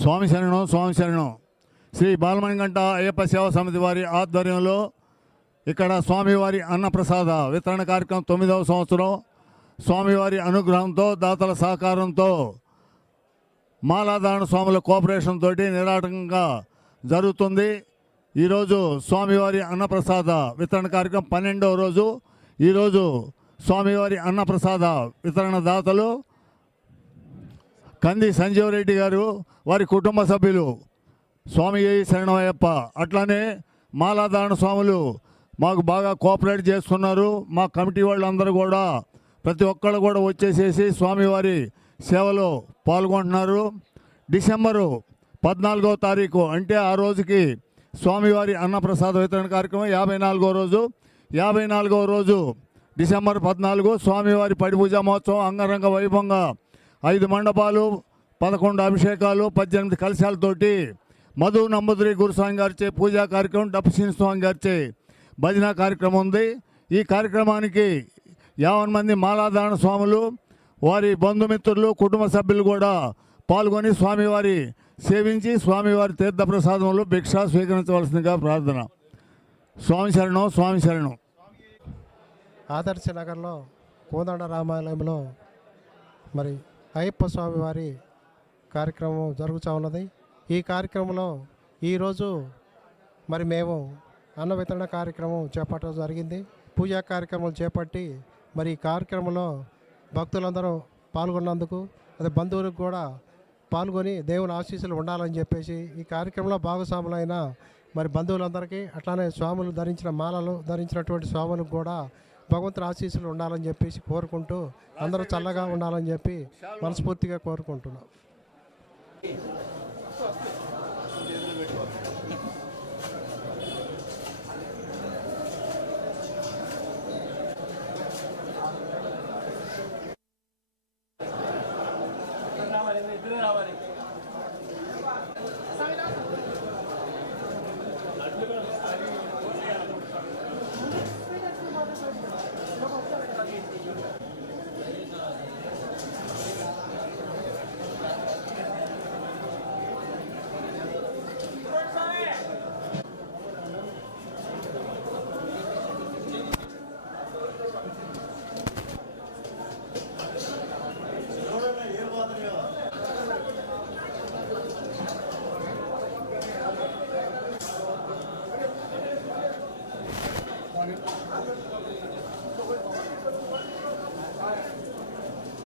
స్వామి శరణం స్వామి శరణం. శ్రీ బాలమణికంఠ అయ్యప్ప సేవా సమితి వారి ఆధ్వర్యంలో ఇక్కడ స్వామివారి అన్నప్రసాద వితరణ కార్యక్రమం 9వ సంవత్సరం. స్వామివారి అనుగ్రహంతో దాతల సహకారంతో మాలాధారణ స్వాముల కోఆపరేషన్ తోటి నిరాటంకంగా జరుగుతుంది. ఈరోజు స్వామివారి అన్నప్రసాద వితరణ కార్యక్రమం 12వ రోజు. ఈరోజు స్వామివారి అన్నప్రసాద వితరణ దాతలు కంది సంజీవరెడ్డి గారు, వారి కుటుంబ సభ్యులు. స్వామి శరణమయ్యప్ప. అట్లానే మాలాధారణ స్వాములు మాకు బాగా కోఆపరేట్ చేస్తున్నారు. మా కమిటీ వాళ్ళందరూ కూడా ప్రతి ఒక్కళ్ళు కూడా వచ్చేసేసి స్వామివారి సేవలో పాల్గొంటున్నారు. డిసెంబరు 14వ తారీఖు అంటే ఆ రోజుకి స్వామివారి అన్నప్రసాద వితరణ కార్యక్రమం 54వ రోజు. 54వ రోజు డిసెంబర్ 14 స్వామివారి పడిపూజ మహోత్సవం అంగరంగ వైభవంగా 5 మండపాలు, 11 అభిషేకాలు, 18 కలశాలతోటి మధు నంబూదిరి గురుస్వామి గారిచే పూజా కార్యక్రమం, డప్పుసీని స్వామి గారిచే భజన కార్యక్రమం ఉంది. ఈ కార్యక్రమానికి 50 మంది మాలాధారణ స్వాములు, వారి బంధుమిత్రులు, కుటుంబ సభ్యులు కూడా పాల్గొని స్వామివారి సేవించి స్వామివారి తీర్థప్రసాదంలో భిక్ష స్వీకరించవలసిందిగా ప్రార్థన. స్వామి శరణం స్వామి శరణం. ఆదర్శ నగర్లో కోదండ రామాలయంలో మరి అయ్యప్ప స్వామి వారి కార్యక్రమం జరుగుతూ ఉన్నది. ఈ కార్యక్రమంలో ఈరోజు మరి మేము అన్న వితరణ కార్యక్రమం చేపట్టడం జరిగింది. పూజా కార్యక్రమం చేపట్టి మరి ఈ కార్యక్రమంలో భక్తులందరూ పాల్గొన్నందుకు, అదే బంధువులకు కూడా పాల్గొని దేవుని ఆశీస్సులు ఉండాలని చెప్పేసి ఈ కార్యక్రమంలో భాగస్వాములైన మరి బంధువులందరికీ, అట్లానే స్వాములు ధరించిన మాలలు ధరించినటువంటి స్వాములకు కూడా భగవంతుని ఆశీస్సులు ఉండాలని చెప్పేసి కోరుకుంటూ అందరూ చల్లగా ఉండాలని చెప్పి మనస్ఫూర్తిగా కోరుకుంటున్నాం.